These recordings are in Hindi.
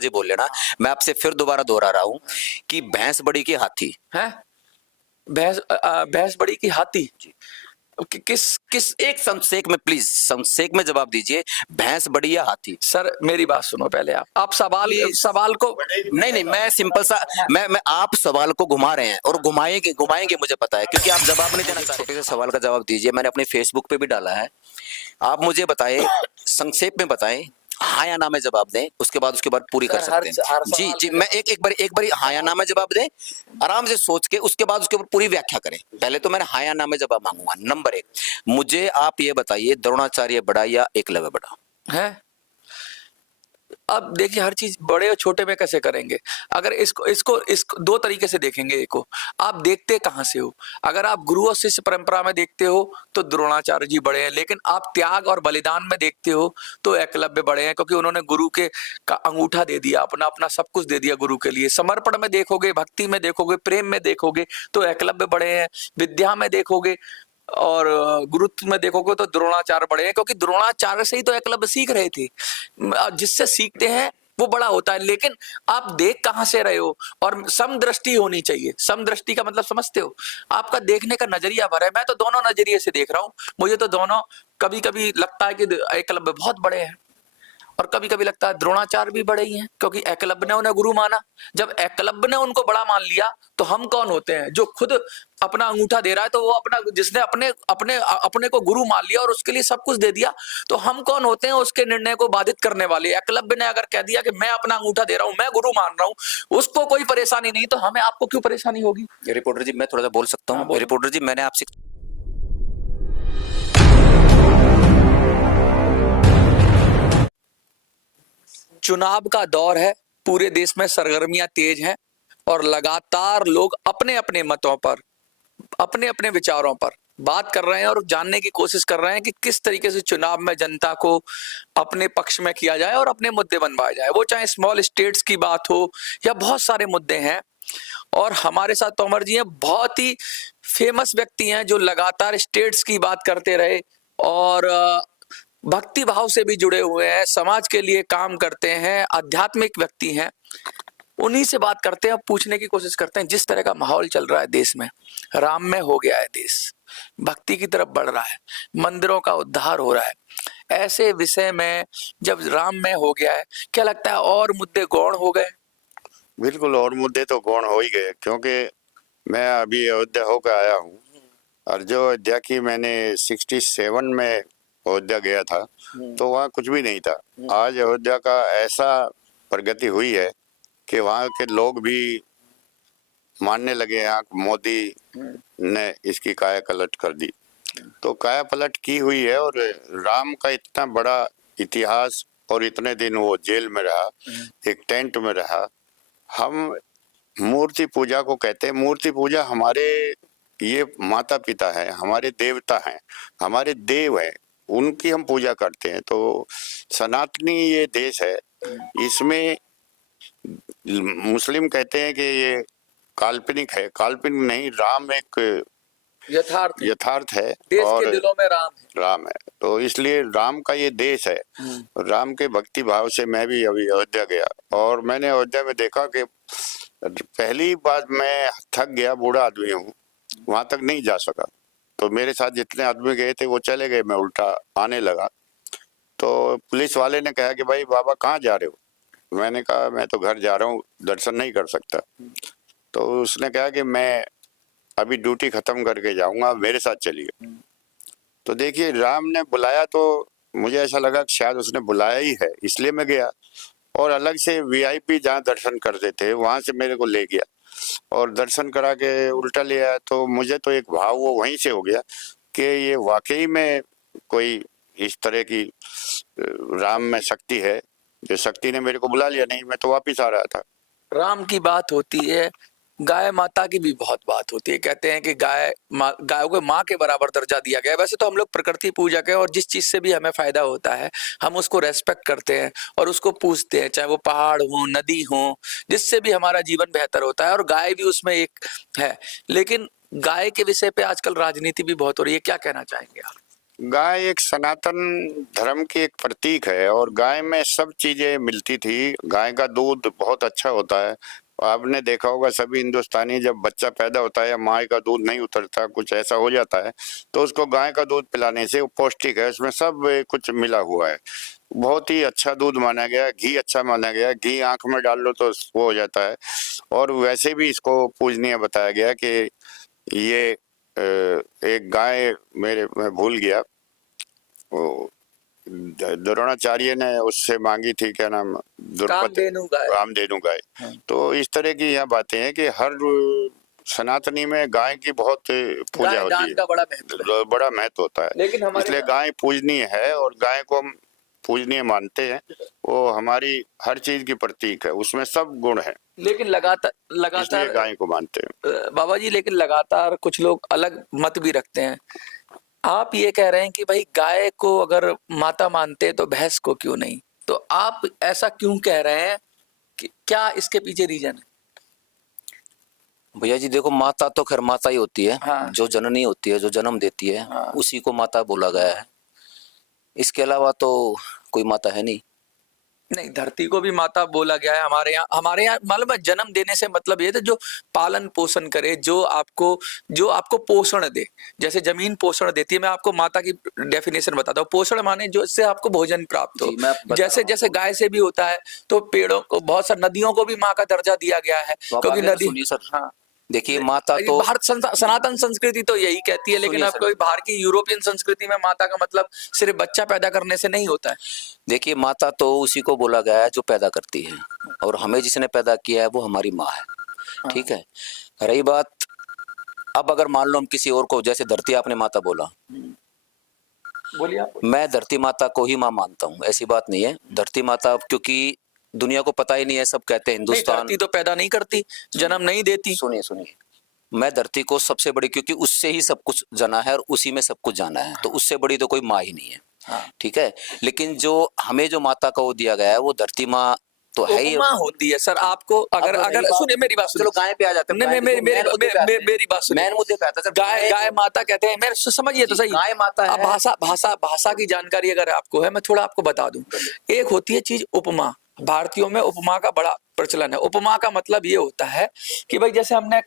मर्जी बोल लेना। मैं आपसे फिर दोबारा दोहरा रहा हूं कि भैंस बड़ी की हाथी है। भैंस बड़ी की हाथी किस किस एक संक्षेप में, प्लीज संक्षेप में जवाब दीजिए, भैंस बड़ी या हाथी? सर मेरी बात सुनो पहले। आप सवाल सवाल को नहीं, मैं सिंपल सा, मैं आप सवाल को घुमा रहे हैं और घुमाएंगे घुमाएंगे, मुझे पता है, क्योंकि आप जवाब नहीं देना चाहते। छोटे से सवाल का जवाब दीजिए, मैंने अपने फेसबुक पे भी डाला है। आप मुझे बताएं, संक्षेप में बताएं, हाँ या ना में जवाब दें, उसके बाद पूरी कर सकते हैं। जी जी, मैं एक बार हाँ या ना में जवाब दें, आराम से सोच के, उसके बाद उसके ऊपर पूरी व्याख्या करें। पहले तो मैंने हाँ या ना में जवाब मांगूंगा। नंबर 1, मुझे आप ये बताइए, द्रोणाचार्य बड़ा या एकलव्य बड़ा है? अब देखिए, हर चीज बड़े और छोटे में कैसे करेंगे? अगर इसको दो तरीके से देखेंगे। देखो, आप देखते कहां से हो? अगर आप गुरु और शिष्य परंपरा में देखते हो तो द्रोणाचार्य जी बड़े हैं, लेकिन आप त्याग और बलिदान में देखते हो तो एकलव्य बड़े हैं, क्योंकि उन्होंने गुरु के का अंगूठा दे दिया, अपना अपना सब कुछ दे दिया गुरु के लिए। समर्पण में देखोगे, भक्ति में देखोगे, प्रेम में देखोगे तो एकलव्य बड़े हैं। विद्या में देखोगे और गुरुत्व में देखोगे तो द्रोणाचार्य बड़े हैं, क्योंकि द्रोणाचार्य से ही तो एकलव्य सीख रहे थे। जिससे सीखते हैं वो बड़ा होता है। लेकिन आप देख कहां से रहे हो? और समदृष्टि होनी चाहिए। समदृष्टि का मतलब समझते हो? आपका देखने का नजरिया भर है। मैं तो दोनों नजरिए से देख रहा हूं। मुझे तो दोनों, कभी कभी लगता है कि एकलव्य बहुत बड़े हैं और कभी कभी लगता है द्रोणाचार्य भी बड़े ही हैं, क्योंकि एकलव्य ने उन्हें गुरु माना। जब एकलव्य ने उनको बड़ा मान लिया तो हम कौन होते हैं जो खुद अपना अंगूठा दे रहा है? तो वो अपना, जिसने अपने अपने अपने को गुरु मान लिया और उसके लिए सब कुछ दे दिया, तो हम कौन होते हैं उसके निर्णय को बाधित करने वाले? एकलव्य ने अगर कह दिया कि मैं अपना अंगूठा दे रहा हूं, मैं गुरु मान रहा हूं, उसको कोई परेशानी नहीं, तो हमें आपको क्यों परेशानी होगी? रिपोर्टर जी, मैं थोड़ा सा बोल सकता हूँ? रिपोर्टर जी, मैंने आपसे चुनाव का दौर है, पूरे देश में सरगर्मियां तेज हैं और लगातार लोग अपने अपने मतों पर, अपने अपने विचारों पर बात कर रहे हैं और जानने की कोशिश कर रहे हैं कि किस तरीके से चुनाव में जनता को अपने पक्ष में किया जाए और अपने मुद्दे बनवाए जाए। वो चाहे स्मॉल स्टेट्स की बात हो या बहुत सारे मुद्दे हैं। और हमारे साथ तोमर जी हैं, बहुत ही फेमस व्यक्ति हैं जो लगातार स्टेट्स की बात करते रहे और भक्ति भाव से भी जुड़े हुए हैं, समाज के लिए काम करते हैं, आध्यात्मिक व्यक्ति हैं। उन्हीं से बात करते हैं, पूछने की कोशिश करते हैं। जिस तरह का माहौल चल रहा है देश में, राममय हो गया है देश, भक्ति की तरफ बढ़ रहा है, मंदिरों का उद्धार हो रहा है, ऐसे विषय में जब राममय हो गया है, क्या लगता है और मुद्दे गौण हो गए? बिल्कुल, और मुद्दे तो गौण हो ही गए, क्योंकि मैं अभी अयोध्या होकर आया हूँ और जो अयोध्या की मैंने 67 में अयोध्या गया था तो वहाँ कुछ भी नहीं था। आज अयोध्या का ऐसा प्रगति हुई है कि वहाँ के लोग भी मानने लगे हैं मोदी ने इसकी काया पलट कर दी। तो काया पलट की हुई है और राम का इतना बड़ा इतिहास, और इतने दिन वो जेल में रहा, एक टेंट में रहा। हम मूर्ति पूजा को कहते हैं। मूर्ति पूजा हमारे ये माता पिता है, हमारे देवता हैं, हमारे देव हैं, उनकी हम पूजा करते हैं। तो सनातनी ये देश है, इसमें मुस्लिम कहते हैं कि ये काल्पनिक है। काल्पनिक नहीं, राम एक यथार्थ है देश और के दिलों में राम है। तो इसलिए राम का ये देश है। राम के भक्ति भाव से मैं भी अभी अयोध्या गया और मैंने अयोध्या में देखा कि पहली बार मैं थक गया, बूढ़ा आदमी हूँ, वहां तक नहीं जा सका। तो मेरे साथ जितने आदमी गए थे वो चले गए, मैं उल्टा आने लगा। तो पुलिस वाले ने कहा कि भाई बाबा कहाँ जा रहे हो? मैंने कहा मैं तो घर जा रहा हूँ, दर्शन नहीं कर सकता। तो उसने कहा कि मैं अभी ड्यूटी खत्म करके जाऊंगा, मेरे साथ चलिए। तो देखिए, राम ने बुलाया तो मुझे ऐसा लगा कि शायद उसने बुलाया ही है, इसलिए मैं गया। और अलग से वीआईपी जहाँ दर्शन करते थे वहां से मेरे को ले गया और दर्शन करा के उल्टा ले आया। तो मुझे तो एक भाव वो वहीं से हो गया कि ये वाकई में कोई इस तरह की राम में शक्ति है, जो शक्ति ने मेरे को बुला लिया। नहीं, मैं तो वापिस आ रहा था। राम की बात होती है, गाय माता की भी बहुत बात होती है। कहते हैं कि गायों को माँ के बराबर दर्जा दिया गया है। वैसे तो हम लोग प्रकृति पूजक है और जिस चीज से भी हमें फायदा होता है हम उसको रेस्पेक्ट करते हैं और उसको पूजते हैं, चाहे वो पहाड़ हो, नदी हो, जिससे भी हमारा जीवन बेहतर होता है, और गाय भी उसमें एक है। लेकिन गाय के विषय पे आजकल राजनीति भी बहुत हो रही है, क्या कहना चाहेंगे आप? गाय एक सनातन धर्म की एक प्रतीक है और गाय में सब चीजें मिलती थी। गाय का दूध बहुत अच्छा होता है। आपने देखा होगा सभी हिंदुस्तानी जब बच्चा पैदा होता है या माँ का दूध नहीं उतरता, कुछ ऐसा हो जाता है, तो उसको गाय का दूध पिलाने से वो पौष्टिक है, उसमें सब कुछ मिला हुआ है। बहुत ही अच्छा दूध माना गया, घी अच्छा माना गया। घी आंख में डाल लो तो वो हो जाता है। और वैसे भी इसको पूजनीय बताया गया कि ये एक गाय मैं भूल गया, वो द्रोणाचार्य ने उससे मांगी थी, क्या नाम, द्रौपदी, कामधेनु गाय। कामधेनु गाय। तो इस तरह की यह बातें हैं कि हर सनातनी में गाय की बहुत पूजा गाय होती दान है, का बड़ा महत्व है। बड़ा महत्व होता है। लेकिन हमारे इसलिए गाय पूजनीय है और गाय को हम पूजनीय मानते हैं। वो हमारी हर चीज की प्रतीक है, उसमें सब गुण है, लेकिन लगातार इसलिए लगातार गाय को मानते हैं। बाबा जी, लेकिन लगातार कुछ लोग अलग मत भी रखते हैं। आप ये कह रहे हैं कि भाई गाय को अगर माता मानते हैं तो भैंस को क्यों नहीं? तो आप ऐसा क्यों कह रहे हैं कि क्या इसके पीछे रीजन है? भैया जी देखो, माता तो खैर माता ही होती है। हाँ। जो जननी होती है, जो जन्म देती है, हाँ। उसी को माता बोला गया है। इसके अलावा तो कोई माता है नहीं। नहीं, धरती को भी माता बोला गया है। हमारे यहाँ मालूम है, जन्म देने से मतलब ये था जो पालन पोषण करे, जो आपको पोषण दे। जैसे जमीन पोषण देती है। मैं आपको माता की डेफिनेशन बताता हूँ। पोषण माने जो इससे आपको भोजन प्राप्त हो। जी, मैं बता जैसे रहा हूँ जैसे गाय से भी होता है, तो पेड़ों को, बहुत सारी नदियों को भी माँ का दर्जा दिया गया है, तो आप क्योंकि आगे तो नदी। सुनिए सर। हाँ, देखिए माता तो भारत सनातन संस्कृति तो यही कहती है, लेकिन सुनिए अब सर। कोई बाहर की यूरोपियन संस्कृति में माता का मतलब सिर्फ बच्चा पैदा करने से नहीं होता है। देखिए, माता तो उसी को बोला गया है जो पैदा करती है, और हमें जिसने पैदा किया है वो हमारी माँ है। ठीक है। रही बात, अब अगर मान लो हम किसी और को, जैसे धरती आपने माता बोला, बोलिए आप। मैं धरती माता को ही माँ मानता हूँ, ऐसी बात नहीं है। धरती माता, क्योंकि दुनिया को पता ही नहीं है, सब कहते हैं नहीं, हिंदुस्तान। धरती तो पैदा नहीं करती, जन्म नहीं देती। सुनिए सुनिए, मैं धरती को सबसे बड़ी, क्योंकि उससे ही सब कुछ जाना है और उसी में सब कुछ जाना है, तो उससे बड़ी तो कोई माँ ही नहीं है। हाँ। ठीक है। लेकिन जो हमें जो माता का वो दिया गया है, वो धरती माँ तो है ही। उपमा होती है सर। आपको अगर अगर सुनिए मेरी बात सुनिए। चलो गाय पे आ जाते हैं। नहीं, मेरी बात सुनिए। मेन मुद्दे पे आता है सर। गाय माता कहते हैं, मेरे समझिए तो सही। गाय माता है। अब भाषा की जानकारी अगर आपको है, मैं थोड़ा आपको बता दूं। एक होती है चीज उपमा। भारतीयों में उपमा का बड़ा प्रचलन है। उपमा का मतलब ये होता है कि भाई जैसे हमने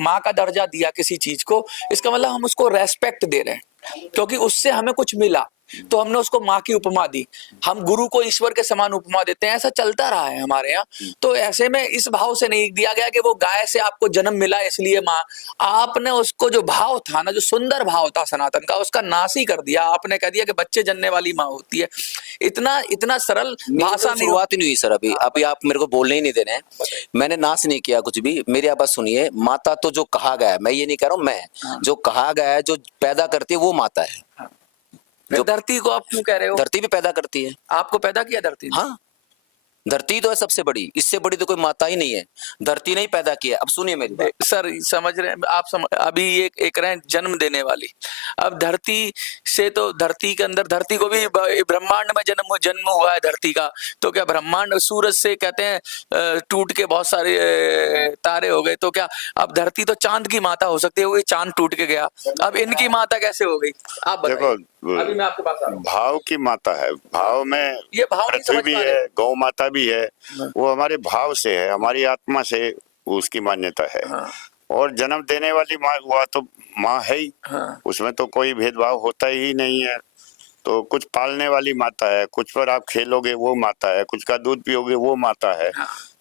माँ का दर्जा दिया किसी चीज को, इसका मतलब हम उसको रेस्पेक्ट दे रहे हैं, क्योंकि उससे हमें कुछ मिला, तो हमने उसको माँ की उपमा दी। हम गुरु को ईश्वर के समान उपमा देते हैं, ऐसा चलता रहा है हमारे यहाँ। तो ऐसे में इस भाव से नहीं दिया गया कि वो गाय से आपको जन्म मिला इसलिए माँ। आपने उसको जो भाव था ना, जो सुंदर भाव था सनातन का, उसका नाश ही कर दिया। आपने कह दिया कि बच्चे जनने वाली माँ होती है। इतना सरल भाषा नहीं। शुरुआत ही नहीं हुई सर। अभी आप मेरे को बोलने ही नहीं दे रहे हैं। मैंने नाश नहीं किया कुछ भी। मेरी आप बात सुनिए। माता तो जो कहा गया है, मैं ये नहीं कह रहा हूँ, मैं जो कहा गया है, जो पैदा करती है वो माता है। जो धरती को आप क्यों कह रहे हो? धरती भी पैदा करती है। आपको पैदा किया धरती ने? हाँ, धरती तो है सबसे बड़ी, इससे बड़ी तो कोई माता ही नहीं है। धरती ने ही पैदा किया। अब सुनिए मेरी बात। सर समझ रहे हैं आप? अभी एक रहे जन्म देने वाली। अब धरती से तो धरती के अंदर, धरती को भी ब्रह्मांड में जन्म हुआ है धरती का। तो क्या ब्रह्मांड सूरज से कहते हैं टूट के बहुत सारे तारे हो गए, तो क्या अब धरती तो चांद की माता हो सकती है? वो चांद टूट के गया, अब इनकी माता कैसे हो गई? आप बताइए। अभी मैं आपके पास आ रहा हूं। भाव की माता है। भाव में ये भाव नहीं पृथ्वी समझ भी पा रहे। है, गौ माता भी है। वो हमारे भाव से है, हमारी आत्मा से उसकी मान्यता है। और जन्म देने वाली माँ, वह तो माँ है ही। उसमें तो कोई भेदभाव होता ही नहीं है। तो कुछ पालने वाली माता है, कुछ पर आप खेलोगे वो माता है, कुछ का दूध पियोगे वो माता है।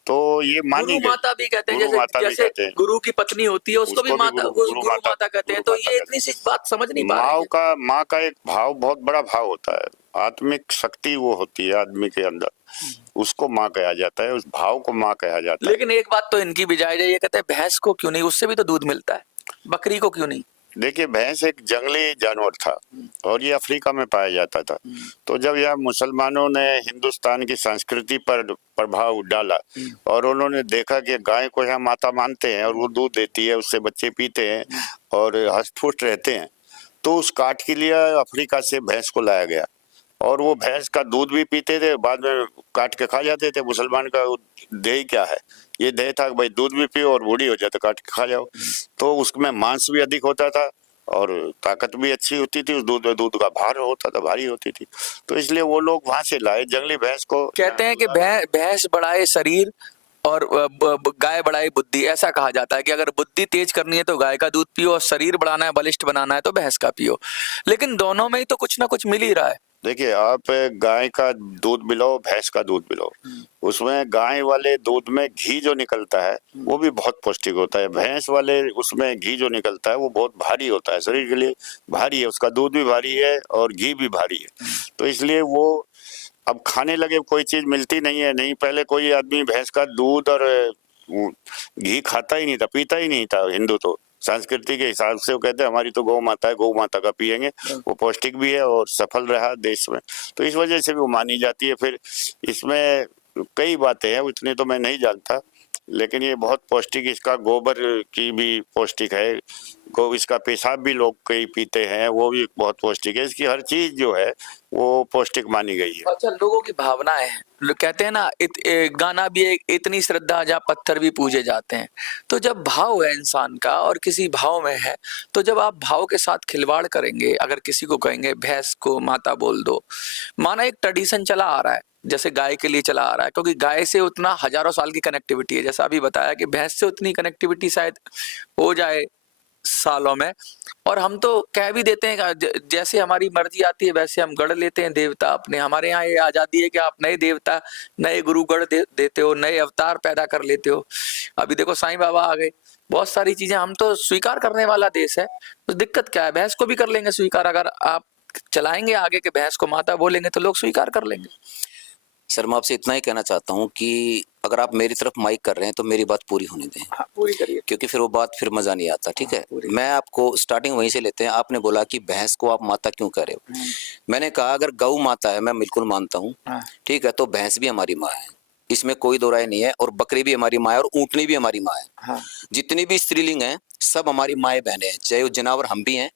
तो ये मानी गुरु माता भी कहते हैं, जैसे गुरु की पत्नी होती है उसको भी माता, गुरु माता कहते हैं। तो ये इतनी सी बात समझ नहीं पा रहे। माँ का एक भाव, बहुत बड़ा भाव होता है। आत्मिक शक्ति वो होती है आदमी के अंदर, उसको माँ कहा जाता है, उस भाव को माँ कहा जाता है। लेकिन एक बात तो इनकी भी जायज है, ये कहते हैं भैंस को क्यों नहीं, उससे भी तो दूध मिलता है, बकरी को क्यों नहीं? देखिए, भैंस एक जंगली जानवर था और ये अफ्रीका में पाया जाता था। तो जब यह मुसलमानों ने हिंदुस्तान की संस्कृति पर प्रभाव डाला और उन्होंने देखा कि गाय को यहाँ माता मानते हैं और वो दूध देती है, उससे बच्चे पीते हैं और हष्ट-पुष्ट रहते हैं, तो उस काट के लिए अफ्रीका से भैंस को लाया गया। और वो भैंस का दूध भी पीते थे, बाद में काट के खा जाते थे। मुसलमान का देह क्या है, ये देह था भाई दूध भी पियो और बूढ़ी हो जाए तो काट के खा जाओ। तो उसमें मांस भी अधिक होता था और ताकत भी अच्छी होती थी उस दूध में, दूध का भार होता था, भारी होती थी, तो इसलिए वो लोग वहां से लाए जंगली भैंस को। कहते हैं कि भैंस बढ़ाए शरीर और गाय बढ़ाए बुद्धि, ऐसा कहा जाता है कि अगर बुद्धि तेज करनी है तो गाय का दूध पियो और शरीर बढ़ाना है, बलिष्ठ बनाना है तो भैंस का पियो। लेकिन दोनों में ही तो कुछ ना कुछ मिल ही रहा है। देखिए, आप गाय का दूध पिलाओ, भैंस का दूध पिलाओ, उसमें गाय वाले दूध में घी जो निकलता है वो भी बहुत पौष्टिक होता है। भैंस वाले उसमें घी जो निकलता है वो बहुत भारी होता है, शरीर के लिए भारी है, उसका दूध भी भारी है और घी भी भारी है। तो इसलिए वो अब खाने लगे, कोई चीज मिलती नहीं है। नहीं, पहले कोई आदमी भैंस का दूध और घी खाता ही नहीं था, पीता ही नहीं था। हिंदू तो संस्कृति के हिसाब से वो कहते हैं हमारी तो गौ माता है, गौ माता का पियेंगे, वो पौष्टिक भी है और सफल रहा देश में, तो इस वजह से भी वो मानी जाती है। फिर इसमें कई बातें हैं, उतनी तो मैं नहीं जानता, लेकिन ये बहुत पौष्टिक, इसका गोबर की भी पौष्टिक है, इसका पेशाब भी लोग कई पीते हैं, वो भी बहुत पौष्टिक है। इसकी हर चीज जो है वो पौष्टिक मानी गई है। अच्छा, लोगों की भावनाएं हैं, लोग कहते हैं ना गाना भी है, इतनी श्रद्धा जहाँ पत्थर भी पूजे जाते हैं। तो जब भाव है इंसान का और किसी भाव में है, तो जब आप भाव के साथ खिलवाड़ करेंगे, अगर किसी को कहेंगे भैंस को माता बोल दो, माना एक ट्रेडिशन चला आ रहा है जैसे गाय के लिए चला आ रहा है, क्योंकि गाय से उतना हजारों साल की कनेक्टिविटी है, जैसा अभी बताया कि भैंस से उतनी कनेक्टिविटी शायद हो जाए सालों में। और हम तो कह भी देते हैं जैसे हमारी मर्जी आती है वैसे हम गढ़ लेते हैं देवता अपने। हमारे यहाँ ये आजादी है कि आप नए देवता, नए गुरु गढ़ देते हो, नए अवतार पैदा कर लेते हो। अभी देखो साईं बाबा आ गए, बहुत सारी चीजें हम तो स्वीकार करने वाला देश है। तो दिक्कत क्या है, भैंस को भी कर लेंगे स्वीकार, अगर आप चलाएंगे आगे के भैंस को माता बोलेंगे तो लोग स्वीकार कर लेंगे। सर मैं आपसे इतना ही कहना चाहता हूँ कि अगर आप मेरी तरफ माइक कर रहे हैं तो मेरी बात पूरी होने दें। हाँ, पूरी करिए, क्योंकि फिर वो बात फिर मजा नहीं आता। ठीक है, पूरी। मैं आपको स्टार्टिंग वहीं से लेते हैं। आपने बोला कि भैंस को आप माता क्यों कह रहे हो। मैंने कहा अगर गौ माता है, मैं बिल्कुल मानता हूँ, ठीक है, तो भैंस भी हमारी माँ है, इसमें कोई दो राय नहीं है, और बकरी भी हमारी माँ है, और ऊँटनी भी हमारी माँ है। हाँ। जितनी भी स्त्रीलिंग है सब हमारी माए बहने हैं, चाहे वो जानवर हम भी हैं।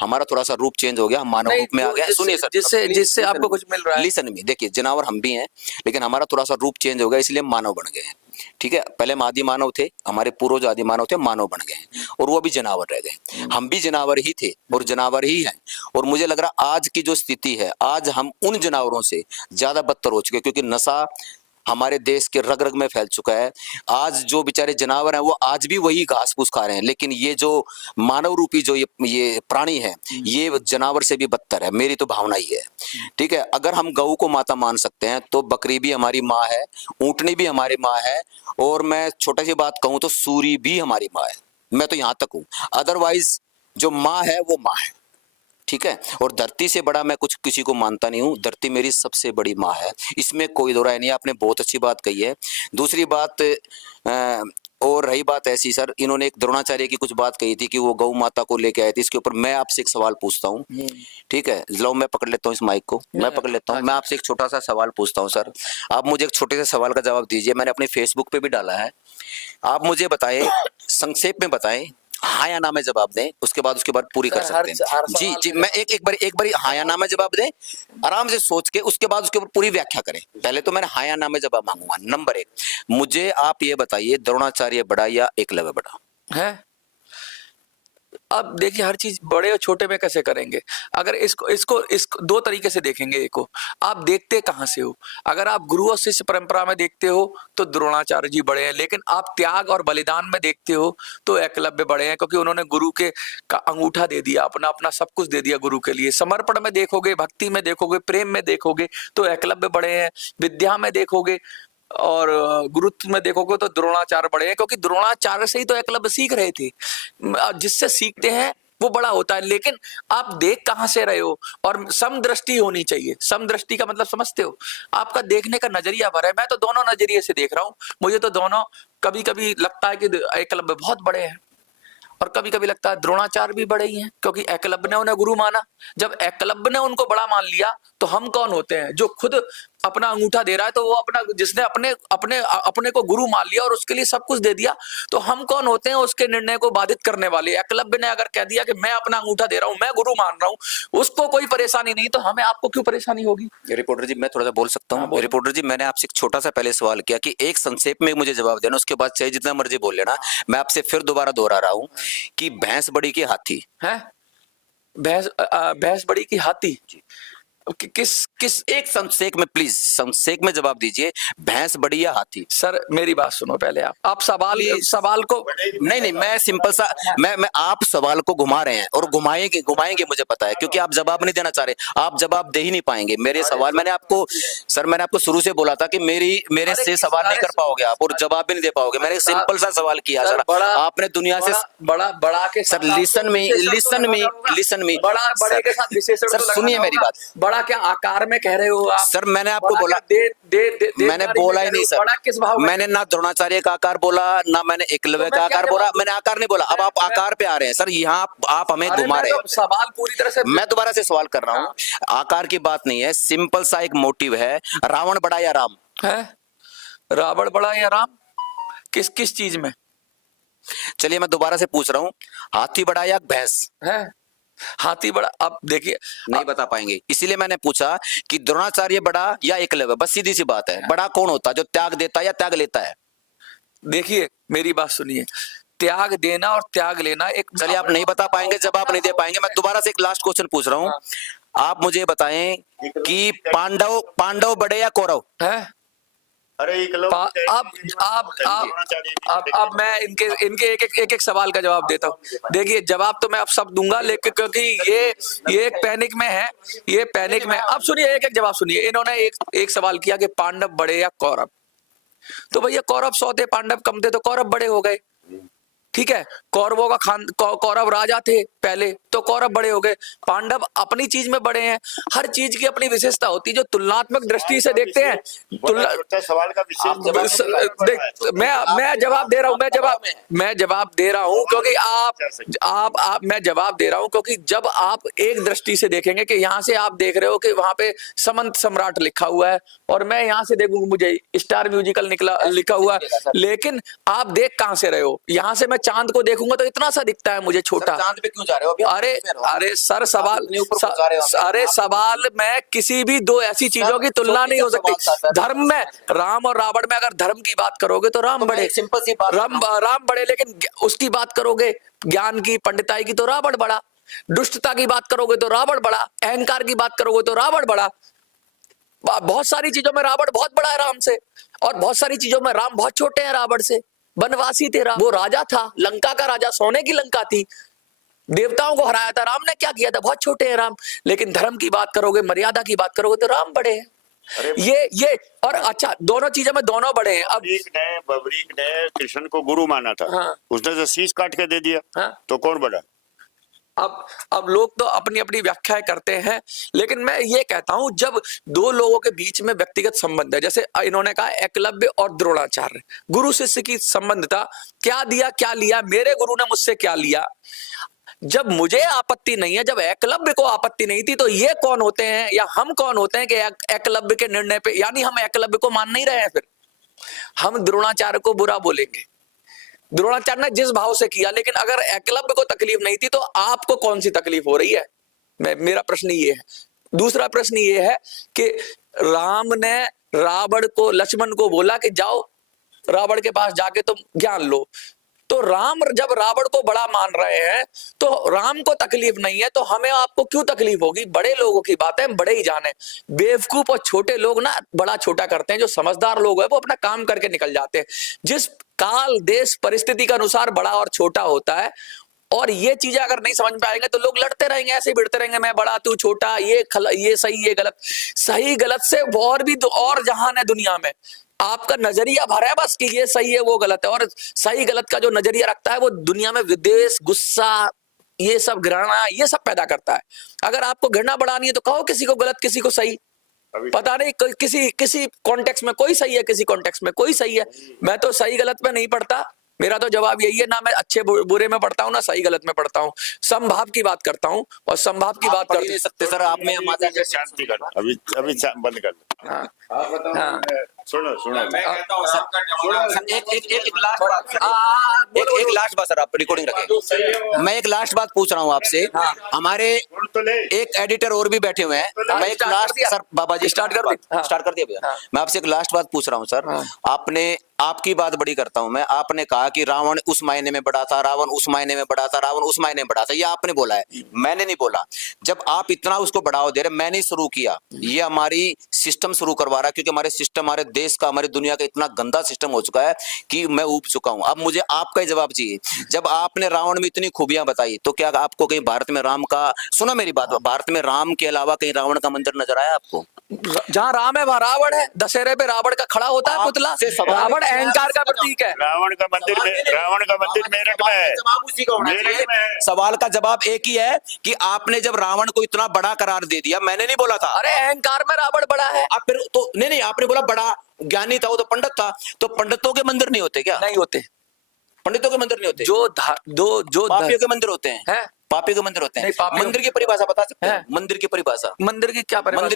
हमारा थोड़ा सा रूप चेंज हो गया, हम मानव रूप में आ गए। सुनिए सर, जिससे आपको कुछ मिल रहा है, लिसन में देखिए, जानवर हम भी हैं लेकिन हमारा थोड़ा सा रूप चेंज हो गया, इसलिए हम मानव बन गए हैं। ठीक है, पहले हम आदि मानव थे, हमारे पूर्वज आदि मानव थे, मानव बन गए हैं, और वो भी जानवर रह गए। हम भी जानवर ही थे और जानवर ही हैं। और मुझे लग रहा आज की जो स्थिति है, आज हम उन जानवरों से ज्यादा बदतर हो चुके हैं, क्योंकि नशा हमारे देश के रग रग में फैल चुका है। आज जो बेचारे जानवर हैं वो आज भी वही घास फूस खा रहे हैं, लेकिन ये जो मानव रूपी जो ये प्राणी है, ये जानवर से भी बदतर है। मेरी तो भावना ही है। ठीक है, अगर हम गऊ को माता मान सकते हैं तो बकरी भी हमारी माँ है, ऊँटनी भी हमारी माँ है, और मैं छोटी सी बात कहूँ तो सूरी भी हमारी माँ है। मैं तो यहाँ तक हूँ, अदरवाइज जो माँ है वो माँ है। ठीक है, और धरती से बड़ा मैं कुछ किसी को मानता नहीं हूँ, धरती मेरी सबसे बड़ी माँ है, इसमें कोई दो राय नहीं है। आपने बहुत अच्छी बात कही है। दूसरी बात और रही बात ऐसी सर, इन्होंने एक द्रोणाचार्य की कुछ बात कही थी कि वो गौ माता को लेके आए थे, इसके ऊपर मैं आपसे एक सवाल पूछता हूँ। ठीक है, लो मैं पकड़ लेता हूँ इस माइक को, मैं पकड़ लेता हूँ। मैं आपसे एक छोटा सा सवाल पूछता हूँ सर, आप मुझे एक छोटे से सवाल का जवाब दीजिए। मैंने अपने फेसबुक पे भी डाला है, आप मुझे बताए, संक्षेप में बताएं, हाँ या ना में जवाब दें, उसके बाद पूरी कर सकते हैं। जी जी, मैं एक बार हाँ या ना में जवाब दें, आराम से सोच के, उसके बाद उसके ऊपर पूरी व्याख्या करें। पहले तो मैंने हाँ या ना में जवाब मांगूंगा। नंबर 1, मुझे आप ये बताइए, द्रोणाचार्य बड़ा या एकलव्य बड़ा है? अब देखिए, हर चीज बड़े और छोटे में कैसे करेंगे, अगर इसको दो तरीके से देखेंगे। एक को आप देखते कहां से हो, अगर आप गुरु और शिष्य परंपरा में देखते हो तो द्रोणाचार्य जी बड़े हैं, लेकिन आप त्याग और बलिदान में देखते हो तो एकलव्य बड़े हैं, क्योंकि उन्होंने गुरु के का अंगूठा दे दिया, अपना सब कुछ दे दिया गुरु के लिए। समर्पण में देखोगे, भक्ति में देखोगे, प्रेम में देखोगे तो एकलव्य बड़े हैं। विद्या में देखोगे और गुरुत्व में देखोगे तो द्रोणाचार्य बड़े हैं, क्योंकि द्रोणाचार्य से ही तो एकलव्य सीख रहे थे। जिससे सीखते हैं वो बड़ा होता है। लेकिन आप देख कहां से रहे हो, और समदृष्टि होनी चाहिए। समदृष्टि का मतलब समझते हो, आपका देखने का नजरिया भरा है। मैं तो दोनों नजरिए से देख रहा हूं, मुझे तो दोनों, कभी कभी लगता है कि एकलव्य बहुत बड़े हैं और कभी कभी लगता है द्रोणाचार्य भी बड़े ही हैं, क्योंकि एकलव्य ने उन्हें गुरु माना। जब एकलव्य ने उनको बड़ा मान लिया तो हम कौन होते हैं? जो खुद अपना अंगूठा दे रहा है, तो वो जिसने अपने को गुरु मान लिया और उसके लिए सब कुछ दे दिया, तो हम कौन होते हैं उसके निर्णय को बाधित करने वाले? एकलव्य ने अगर कह दिया कि मैं अपना अंगूठा दे रहा हूं, मैं गुरु मान रहा हूं, उसको कोई परेशानी नहीं, तो हमें आपको क्यों परेशानी होगी? रिपोर्टर जी, मैं थोड़ा सा बोल सकता हूँ? रिपोर्टर जी, मैंने आपसे एक छोटा सा पहले सवाल किया कि एक संक्षेप में मुझे जवाब देना, उसके बाद चाहे जितना मर्जी बोल लेना। मैं आपसे फिर दोबारा दोहरा रहा हूँ कि भैंस बड़ी की हाथी है? भैंस बड़ी की हाथी? किस एक संक्षेप में, प्लीज संक्षेप में जवाब दीजिए, भैंस बड़ी या हाथी? सर मेरी बात सुनो पहले, आप Please. सवाल को नहीं, मैं सिंपल सा, मैं आप सवाल को घुमा रहे हैं और घुमाएंगे मुझे पता है, क्योंकि आप जवाब नहीं देना चाह रहे, आप जवाब दे ही नहीं पाएंगे मेरे सवाल। मैंने आपको शुरू से बोला था कि मेरे से सवाल नहीं कर पाओगे आप और जवाब भी नहीं दे पाओगे। मैंने सिंपल सा सवाल किया सर, आपने दुनिया से बड़ा के सर लिसन मी बड़ा बड़े के साथ विशेषण सर, सुनिए मेरी बात। बड़ा क्या आकार में कह रहे हो आप? सर मैंने आपको बोला, मैंने बोला ही नहीं सर, बड़ा किस भाव में? मैंने ना द्रोणाचार्य का आकार बोला, ना मैंने एकलव्य का आकार बोला, मैंने आकार नहीं बोला। अब आप आकार पे आ रहे हैं सर, यहाँ आप हमें घुमा रहे हैं। सवाल पूरी तरह से, मैं दोबारा से सवाल कर रहा हूँ, आकार की बात नहीं है, सिंपल सा एक मोटिव है, रावण बड़ा या राम? है रावण बड़ा या राम? किस चीज में? चलिए मैं दोबारा से पूछ रहा हूँ, हाथी बड़ा या भैंस? है हाथी बड़ा? अब देखिए, नहीं बता पाएंगे, इसीलिए मैंने पूछा कि द्रोणाचार्य बड़ा या एकलव्य। बस सीधी सी बात है, बड़ा कौन होता है, जो त्याग देता है या त्याग लेता है? देखिए मेरी बात सुनिए, त्याग देना और त्याग लेना एक, चलिए आप नहीं बता पाएंगे, जवाब नहीं दे पाएंगे, मैं दोबारा से एक लास्ट क्वेश्चन पूछ रहा हूँ, आप मुझे बताएं कि पांडव बड़े या कौरव? है अरे अब मैं इनके एक सवाल का जवाब देता हूँ। देखिए जवाब तो मैं अब सब दूंगा, लेकिन क्योंकि ये एक पैनिक में है, ये पैनिक में। अब सुनिए, एक जवाब सुनिए। इन्होंने एक सवाल किया कि पांडव बड़े या कौरव, तो भैया कौरव 100 थे, पांडव कम थे, तो कौरव बड़े हो गए। ठीक है, कौरवों का कौरव राजा थे पहले, तो कौरव बड़े हो गए। पांडव अपनी चीज में बड़े हैं, हर चीज की अपनी विशेषता होती है, जो तुलनात्मक दृष्टि से देखते हैं। सवाल का विशेष मैं जवाब दे रहा हूं, मैं जवाब दे रहा हूं क्योंकि मैं जवाब दे रहा हूं क्योंकि जब आप एक दृष्टि से देखेंगे कि यहाँ से आप देख रहे हो कि वहां पे समंत सम्राट लिखा हुआ है, और मैं यहाँ से देखूंगा मुझे स्टार म्यूजिकल लिखा हुआ है, लेकिन आप देख कहां से रहे हो? यहाँ से मैं चांद को देखूंगा तो इतना सा दिखता है मुझे छोटा। चांद पे क्यों जा रहे हो? अरे सर सवाल में किसी भी दो ऐसी चीजों की तुलना नहीं हो सकती। धर्म में राम और रावण में अगर धर्म की बात करोगे तो राम बड़े, सिंपल सी बात, राम बड़े, लेकिन उसकी बात करोगे ज्ञान की, पंडिताई की, तो रावण बड़ा। दुष्टता की बात करोगे तो रावण बड़ा, अहंकार की बात करोगे तो रावण बड़ा। बहुत सारी चीजों में रावण बहुत बड़ा है राम से, और बहुत सारी चीजों में राम बहुत छोटे हैं रावण से। वनवासी थे राम, वो राजा था, लंका का राजा, सोने की लंका थी, देवताओं को हराया था। राम ने क्या किया था? बहुत छोटे हैं राम। लेकिन धर्म की बात करोगे, मर्यादा की बात करोगे तो राम बड़े हैं। ये और अच्छा, दोनों चीजों में दोनों बड़े हैं। अब बबरीक ने कृष्ण को गुरु माना था, हाँ। उसने तो शीश काट के दे दिया, हाँ। तो कौन बड़ा? अब लोग तो अपनी अपनी व्याख्याएं करते हैं, लेकिन मैं ये कहता हूं जब दो लोगों के बीच में व्यक्तिगत संबंध है, जैसे इन्होंने कहा एकलव्य और द्रोणाचार्य, गुरु शिष्य की संबंध था, क्या दिया क्या लिया, मेरे गुरु ने मुझसे क्या लिया। जब मुझे आपत्ति नहीं है, जब एकलव्य को आपत्ति नहीं थी, तो ये कौन होते हैं या हम कौन होते हैं कि एकलव्य के निर्णय पे, यानी हम एकलव्य को मान नहीं रहे हैं, फिर हम द्रोणाचार्य को बुरा बोलेंगे। द्रोणाचार्य ने जिस भाव से किया, लेकिन अगर एकलव्य को तकलीफ नहीं थी तो आपको कौन सी तकलीफ हो रही है? मेरा प्रश्न ये है। दूसरा प्रश्न ये है कि राम ने रावण को, लक्ष्मण को बोला कि जाओ रावण के पास जाके तुम ज्ञान लो, तो राम जब रावण को बड़ा मान रहे हैं तो राम को तकलीफ नहीं है, तो हमें आपको क्यों तकलीफ होगी? बड़े लोगों की बात है, बड़े ही जाने। बेवकूफ और छोटे लोग ना बड़ा छोटा करते हैं, जो समझदार लोग हैं वो अपना काम करके निकल जाते हैं। जिस काल देश परिस्थिति के अनुसार बड़ा और छोटा होता है, और ये चीजें अगर नहीं समझ पाएंगे तो लोग लड़ते रहेंगे, ऐसे ही भिड़ते रहेंगे, मैं बड़ा तू छोटा, ये सही ये गलत। सही गलत से और भी और जहान है दुनिया में, आपका नजरिया भरा है बस कि ये सही है वो गलत है, और सही गलत का जो नजरिया रखता है वो दुनिया में विद्वेष, गुस्सा, ये सब घृणा, ये सब पैदा करता है। अगर आपको घृणा बढ़ानी है तो कहो किसी को गलत, किसी को सही। पता नहीं किसी कॉन्टेक्स्ट में कोई सही है, किसी कॉन्टेक्स्ट में कोई सही है। मैं तो सही गलत में नहीं पढ़ता, मेरा तो जवाब यही है, ना मैं अच्छे बुरे में पढ़ता हूँ, ना सही गलत में पढ़ता हूँ, संभाव की बात करता हूँ, और संभाव की बात कर नहीं सकते सर आप में। शांति कर, अभी बंद कर। हाँ। सुनो सुनो मैं कहता हूं सर, एक लास्ट बात, एक लास्ट बात सर, आप रिकॉर्डिंग रखें। मैं एक लास्ट बात पूछ रहा हूँ आपसे। हमारे एक एडिटर और भी बैठे हुए हैं। मैं एक लास्ट सर, बाबा जी स्टार्ट कर दी? स्टार्ट कर दिया भैया। मैं आपसे एक लास्ट बात पूछ रहा हूँ सर। आपने, आपकी बात बड़ी करता हूं मैं, आपने कहा कि रावण उस मायने में बड़ा था, रावण उस मायने में बड़ा था, रावण उस मायने में बड़ा था, ये आपने बोला है, मैंने नहीं बोला। जब आप इतना उसको बढ़ावा दे रहे, मैंने शुरू किया, ये हमारी सिस्टम शुरू करवा रहा है, क्योंकि हमारे सिस्टम, हमारे देश का, हमारी दुनिया का इतना गंदा सिस्टम हो चुका है कि मैं ऊब चुका हूं। अब मुझे आपका ही जवाब चाहिए। जब आपने रावण में इतनी खूबियां बताई, तो क्या आपको कहीं भारत में राम का, सुनो मेरी बात, भारत में राम के अलावा कहीं रावण का मंदिर नजर आया आपको? जहाँ राम है वहाँ रावण है। दशहरे पे रावण का खड़ा होता है पुतला। आपसे सवाल रावण है, अहंकार का प्रतीक है। रावण का मंदिर मेरठ में है। जवाब उसी का होना मेरठ चाहिए। में है। सवाल का जवाब एक ही है कि आपने जब रावण को इतना बड़ा करार दे दिया, मैंने नहीं बोला था। अरे अहंकार में रावण बड़ा है। आप फिर तो नहीं, आपने बोला बड़ा ज्ञानी था, वो तो पंडित था, तो पंडितों के मंदिर नहीं होते क्या? नहीं होते, पंडितों के मंदिर नहीं होते, जो पापियों के मंदिर होते हैं। हैं? पापियों के मंदिर होते हैं। नहीं, पापियों- मंदिर की परिभाषा बता सकते हैं? हैं? मंदिर की परिभाषा, मंदिर की क्या परिभाषा?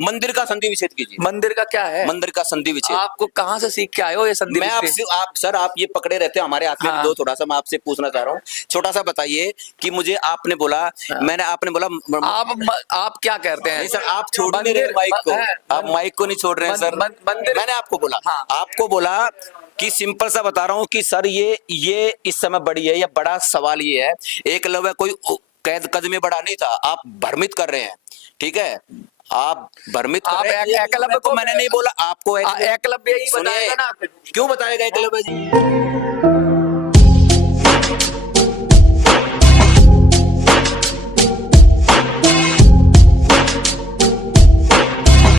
मंदिर का संधि विच्छेद कीजिए। मंदिर का क्या है? मंदिर का संधि विच्छेद। आपको कहाँ से सीख के आए हो ये संधि मैं विच्छेद? आपसे, आप सर, आप ये पकड़े रहते हो, हमारे हाथ में हाँ। दो, थोड़ा सा मैं आपसे पूछना चाह रहा हूँ। छोटा सा बताइए कि मुझे आपने बोला, मैंने, आपने बोला आप क्या कहते हैं? नहीं सर, आप छोड़ नहीं रहे माइक को, आप माइक को नहीं छोड़ रहे हैं सर। मंदिर, मैंने आपको बोला, हाँ। आपको बोला कि सिंपल सा बता रहा हूँ कि सर ये इस समय बड़ी है, या बड़ा सवाल ये है, एकलव्य कोई कैद कद में बड़ा नहीं था, आप भ्रमित कर रहे हैं, ठीक है? आप भ्रमित कर रहे हैं। एकलव्य को मैंने नहीं बोला, आपको एकलव्य ही सुनिए, बताएगा ना। क्यों बताएगा एकलव्य जी?